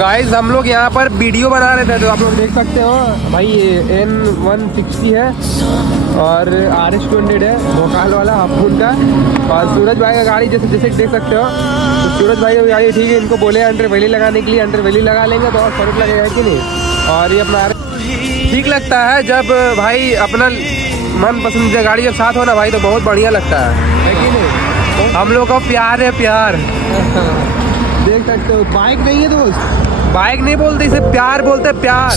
Guys हम लोग यहाँ पर वीडियो बना रहे थे, तो आप लोग देख सकते हो भाई ये N160 है और RS200 है भोकाल वाला हाफून का। और सूरज भाई का गाड़ी जैसे जैसे देख सकते हो, तो सूरज भाई की गाड़ी ठीक है, इनको बोले अंडर वैली लगाने के लिए, अंडर वैली लगा लेंगे तो और फर्क लगेगा कि नहीं। और ये अपना ठीक लगता है जब भाई अपना मन पसंदीदा गाड़ी जब साथ हो ना भाई, तो बहुत बढ़िया लगता है कि नहीं। हम लोग का प्यार है, प्यार देख सकते हो। बाइक नहीं है दोस्त, बाइक नहीं बोलते इसे, प्यार बोलते, प्यार।